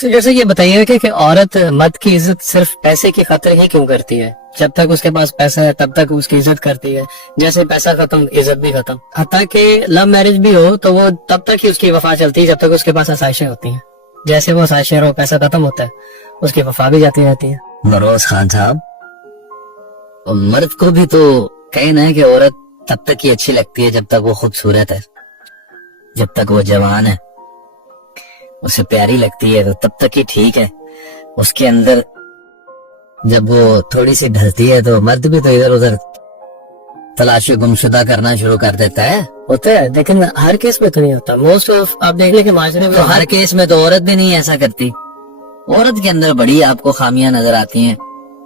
تو جیسے یہ بتائیے کہ عورت مرد کی عزت صرف پیسے کی خاطر ہی کیوں کرتی ہے؟ جب تک اس کے پاس پیسہ ہے تب تک اس کی عزت کرتی ہے، جیسے پیسہ ختم عزت بھی ختم. حتیٰ کہ لو میرج بھی ہو تو وہ تب تک ہی اس کی وفا چلتی ہے جب تک اس کے پاس آسائشیں ہوتی ہیں. جیسے وہ آسائشیں اور پیسہ ختم ہوتا ہے اس کی وفا بھی جاتی رہتی ہے. نروز خان صاحب، مرد کو بھی تو کہنا ہے کہ عورت تب تک ہی اچھی لگتی ہے جب تک وہ خوبصورت ہے، جب تک وہ جوان ہے، اسے پیاری لگتی ہے تو تب تک ہی ٹھیک ہے. اس کے اندر جب وہ تھوڑی سی ڈھلتی ہے تو مرد بھی تو ادھر ادھر تلاشی گمشدہ کرنا شروع کر دیتا ہے. ہوتا ہے لیکن ہر کیس میں تو نہیں ہوتا. موسٹ آف آپ دیکھ لیں کہ معاشرے میں تو ہر کیس میں تو عورت بھی نہیں ایسا کرتی. عورت کے اندر بڑی آپ کو خامیاں نظر آتی ہیں،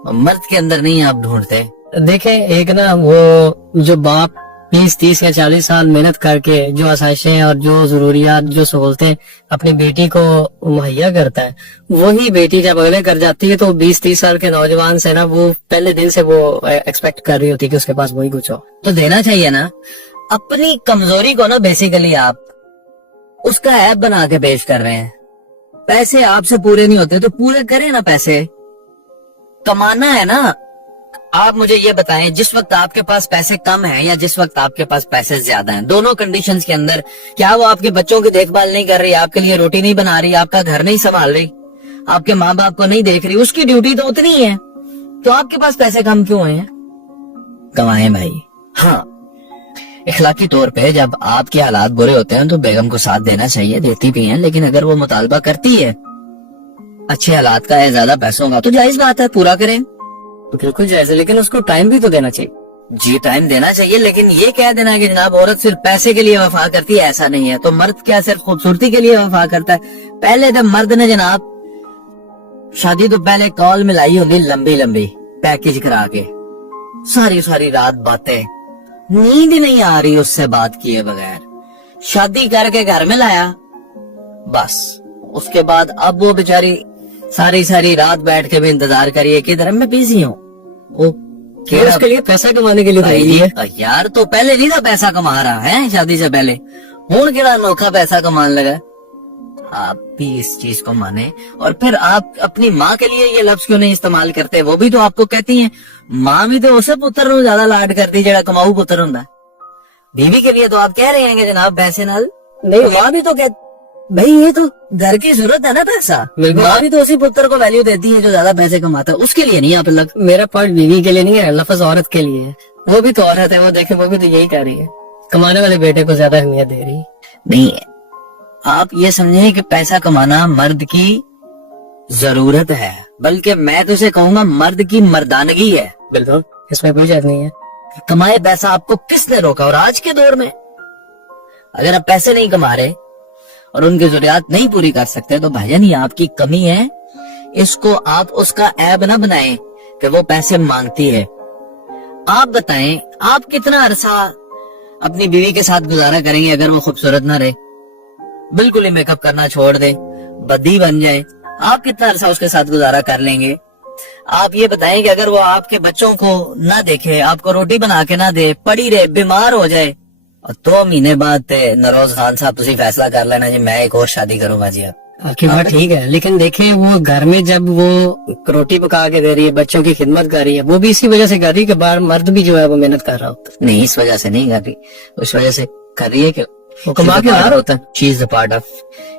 مرد کے اندر نہیں آپ ڈھونڈتے. دیکھیں ایک نا وہ جو باپ 20-30 یا 40 سال محنت کر کے جو آسائشیں اور جو ضروریات جو سہولتیں اپنی بیٹی کو مہیا کرتا ہے، وہی بیٹی جب اگلے کر جاتی ہے تو 20-30 سال کے نوجوان سے نا وہ پہلے دن سے وہ ایکسپیکٹ کر رہی ہوتی ہے کہ اس کے پاس وہی کچھ ہو. تو دینا چاہیے نا. اپنی کمزوری کو نا بیسیکلی آپ اس کا عیب بنا کے پیش کر رہے ہیں. پیسے آپ سے پورے نہیں ہوتے تو پورے کریں نا. پیسے کمانا ہے نا. آپ مجھے یہ بتائیں، جس وقت آپ کے پاس پیسے کم ہیں یا جس وقت آپ کے پاس پیسے زیادہ ہیں، دونوں کنڈیشنز کے اندر کیا وہ آپ کے بچوں کی دیکھ بھال نہیں کر رہی، آپ کے لیے روٹی نہیں بنا رہی، آپ کا گھر نہیں سنبھال رہی، آپ کے ماں باپ کو نہیں دیکھ رہی؟ اس کی ڈیوٹی تو اتنی ہے. تو آپ کے پاس پیسے کم کیوں ہیں؟ کمائیں بھائی. ہاں، اخلاقی طور پہ جب آپ کے حالات برے ہوتے ہیں تو بیگم کو ساتھ دینا چاہیے، دیتی بھی ہیں، لیکن اگر وہ مطالبہ کرتی ہے اچھے حالات کا ہے، زیادہ پیسوں کا، تو جائز بات ہے، پورا کریں. بالکل جائز ہے، لیکن اس کو ٹائم بھی تو دینا چاہیے. جی ٹائم دینا چاہیے، لیکن یہ کہہ دینا کہ جناب عورت صرف پیسے کے لیے وفا کرتی ہے، ایسا نہیں ہے. تو مرد کیا صرف خوبصورتی کے لیے وفا کرتا ہے؟ پہلے تو مرد نے جناب شادی تو پہلے کال ملائی ہوگی لمبی لمبی پیکج کرا کے، ساری رات باتیں، نیند نہیں آ رہی اس سے بات کیے بغیر، شادی کر کے گھر میں لایا بس. اس کے بعد اب وہ بیچاری ساری رات بیٹھ کے بھی انتظار کریے کہ ادھر میں بزی ہوں. اس کے لیے پیسہ کمانے کے لیے یار تو پہلے نہیں تھا پیسہ کما رہا ہے شادی سے پہلے، ہوں کہڑا انوکھا پیسہ کمان لگا. آپ بھی اس چیز کو مانیں. اور پھر آپ اپنی ماں کے لیے یہ لفظ کیوں نہیں استعمال کرتے؟ وہ بھی تو آپ کو کہتی ہیں، ماں بھی تو اسے پتر نو زیادہ لاڈ کرتی جڑا کماؤ پتر ہوں. بیوی کے لیے تو آپ کہہ رہے ہیں کہ جناب پیسے نال نہیں، ماں بھی تو بھائی یہ تو گھر کی ضرورت ہے نا پیسہ. ماں بھی تو اسی پتر کو ویلیو دیتی ہے جو زیادہ پیسے کماتا ہے، اس کے لیے نہیں. آپ میرا پوائنٹ بیوی کے لیے نہیں ہے، لفظ عورت کے لیے ہے. وہ بھی تو عورت ہے، وہ دیکھیں وہ بھی تو یہی کہہ رہی ہے، کمانے والے بیٹے کو زیادہ اہمیت دے رہی ہے. نہیں، آپ یہ سمجھیں کہ پیسہ کمانا مرد کی ضرورت ہے، بلکہ میں تو اسے کہوں گا مرد کی مردانگی ہے. بالکل، اس میں کوئی شک نہیں ہے. کمائے پیسہ آپ کو کس نے روکا؟ اور آج کے دور میں اگر آپ پیسے نہیں کما رہے اور ان کی ضروریات نہیں پوری کر سکتے تو بھائی جان یہ آپ کی کمی ہے. اس کو آپ اس کا عیب نہ بنائیں کہ وہ پیسے مانگتی ہے. آپ بتائیں آپ کتنا عرصہ اپنی بیوی کے ساتھ گزارا کریں گے اگر وہ خوبصورت نہ رہے، بالکل ہی میک اپ کرنا چھوڑ دے، بدی بن جائے، آپ کتنا عرصہ اس کے ساتھ گزارا کر لیں گے؟ آپ یہ بتائیں کہ اگر وہ آپ کے بچوں کو نہ دیکھے، آپ کو روٹی بنا کے نہ دے، پڑی رہے، بیمار ہو جائے، اور 2 مہینے بعد نروز خان صاحب تسی فیصلہ کر لینا جی میں ایک اور شادی کروں گا. جی آپ کی بات ٹھیک ہے، لیکن دیکھیں وہ گھر میں جب وہ روٹی پکا کے دے رہی ہے، بچوں کی خدمت کر رہی ہے، وہ بھی اسی وجہ سے کر رہی ہے کہ باہر مرد بھی جو ہے وہ محنت کر رہا ہوتا ہے. نہیں، اس وجہ سے نہیں کر رہی، اس وجہ سے کر رہی ہے کہ وہ کما کے لا رہا ہوتا ہے. She is a part of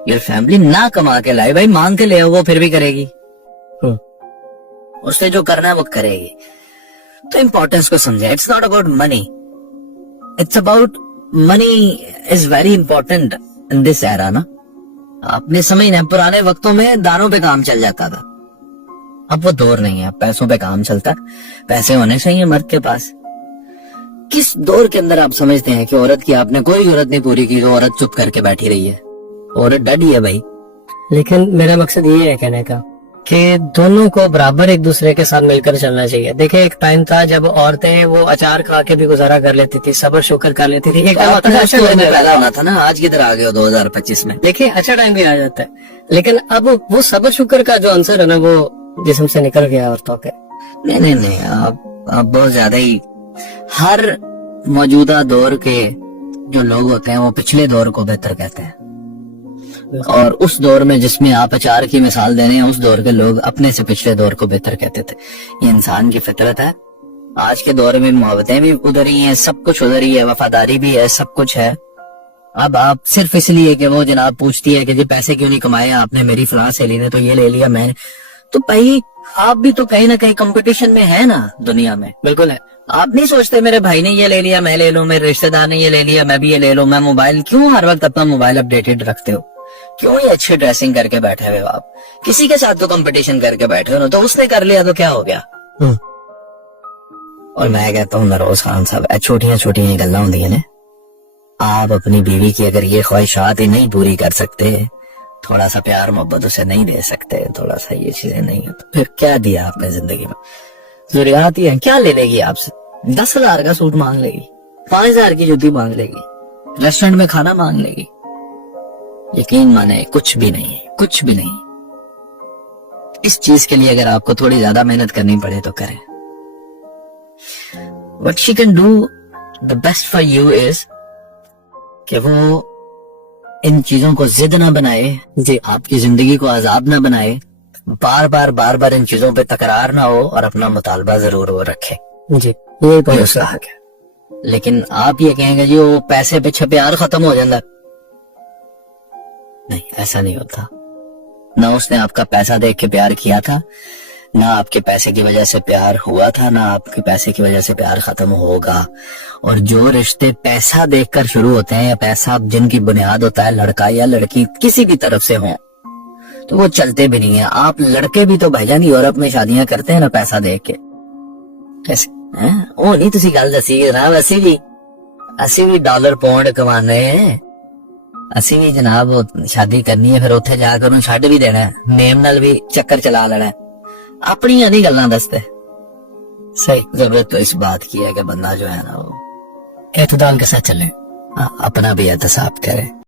your family. نہ کما کے لائے بھائی، مانگ کے لے وہ پھر بھی کرے گی، اس سے جو کرنا ہے وہ کرے گی. تو امپورٹنس کو سمجھے. It's not about money, it's about money is very important in this era. نا آپ نے سمجھنا، پرانے وقتوں میں دانوں پہ کام چل جاتا تھا، اب وہ دور نہیں ہے، پیسوں پہ کام چلتا ہے. پیسے ہونے چاہیے مرد کے پاس. کس دور کے اندر آپ سمجھتے ہیں کہ عورت کی آپ نے کوئی ضرورت نہیں پوری کی تو عورت چپ کر کے بیٹھی رہی ہے؟ عورت ڈڈی ہے بھائی. لیکن میرا مقصد یہ ہے کہنے کا کہ دونوں کو برابر ایک دوسرے کے ساتھ مل کر چلنا چاہیے. دیکھیں ایک ٹائم تھا جب عورتیں وہ اچار کھا کے بھی گزارا کر لیتی تھی، صبر شکر کر لیتی تھی. ایک پیدا ہونا تھا نا، آج کی طرح آگے ہو 2025 میں. دیکھیں اچھا ٹائم بھی آ جاتا ہے، لیکن اب وہ صبر شکر کا جو عنصر ہے نا وہ جسم سے نکل گیا عورتوں کے. نہیں، آپ بہت زیادہ ہی. ہر موجودہ دور کے جو لوگ ہوتے ہیں وہ پچھلے دور کو بہتر کہتے ہیں. اور اس دور میں جس میں آپ اچار کی مثال دے رہے ہیں، اس دور کے لوگ اپنے سے پچھلے دور کو بہتر کہتے تھے. یہ انسان کی فطرت ہے. آج کے دور میں محبتیں بھی ادھر ہی ہیں، سب کچھ ادھر ہی ہے، وفاداری بھی ہے، سب کچھ ہے. اب آپ صرف اس لیے کہ وہ جناب پوچھتی ہے کہ جی پیسے کیوں نہیں کمائے آپ نے، میری فلاں سہیلی نے تو یہ لے لیا، میں نے تو بھائی آپ بھی تو کہیں نہ کہیں کمپٹیشن میں ہے نا دنیا میں. بالکل ہے. آپ نہیں سوچتے میرے بھائی نے یہ لے لیا میں لے لوں، میرے رشتہ دار نے یہ لے لیا میں بھی یہ لے لوں. میں موبائل کیوں ہر وقت اپنا موبائل اپڈیٹڈ رکھتے ہو؟ کیوں یہ اچھی ڈریسنگ کر کے بیٹھے ہوئے ہو آپ؟ کسی کے ساتھ تو کمپٹیشن کر کے بیٹھے ہو نا، تو اس نے کر لیا تو کیا ہو گیا؟ اور میں کہتا ہوں نروز خان صاحب، چھوٹیاں چھوٹیاں گلاں ہوندیاں نے. آپ اپنی بیوی کی اگر یہ خواہشات ہی نہیں پوری کر سکتے، تھوڑا سا پیار محبت اسے نہیں دے سکتے، تھوڑا سا یہ چیزیں نہیں ہیں، تو پھر کیا دیا آپ نے زندگی میں؟ ضروریات ہی ہیں. کیا لے لے گی آپ سے؟ 10,000 کا سوٹ مانگ لے گی، 5,000 کی جوتی مانگ لے گی، ریسٹورینٹ میں کھانا مانگ لے گی. یقین مانے کچھ بھی نہیں، کچھ بھی نہیں. اس چیز کے لیے اگر آپ کو تھوڑی زیادہ محنت کرنی پڑے تو کریں. What she can do the best for you is کہ وہ ان چیزوں کو ضد نہ بنائے، جی آپ کی زندگی کو عذاب نہ بنائے، بار بار ان چیزوں پہ تکرار نہ ہو، اور اپنا مطالبہ ضرور وہ رکھے. جی یہ یہ اس کا حق ہے. لیکن آپ یہ کہیں گے جی وہ پیسے پہ پیار ختم ہو جاتا، نہیں ایسا نہیں ہوتا. نہ اس نے آپ کا پیسہ دیکھ کے پیار کیا تھا، نہ آپ کے پیسے کی وجہ سے پیار ہوا تھا، نہ آپ کے پیسے کی وجہ سے پیار ختم ہوگا. اور جو رشتے پیسہ دیکھ کر شروع ہوتے ہیں، یا پیسہ جن کی بنیاد ہوتا ہے لڑکا یا لڑکی کسی بھی طرف سے ہوں، تو وہ چلتے بھی نہیں ہیں. آپ لڑکے بھی تو بھائی جان یورپ میں شادیاں کرتے ہیں نا پیسہ دیکھ کے. کیسے؟ وہ نہیں تسی گل دسی جناب، اسی بھی ڈالر پاؤنڈ کمانے ہیں، اسی بھی جناب شادی کرنی ہے، پھر اتنے جا کر چھڈ بھی دینا ہے، نیم نال بھی چکر چلا لینا ہے. اپنی نہیں گلاں دستے. صحیح. ضرورت تو اس بات کی ہے کہ بندہ جو ہے نا وہ اعتدال کے ساتھ چلیں. اپنا بھی احتساب کرے.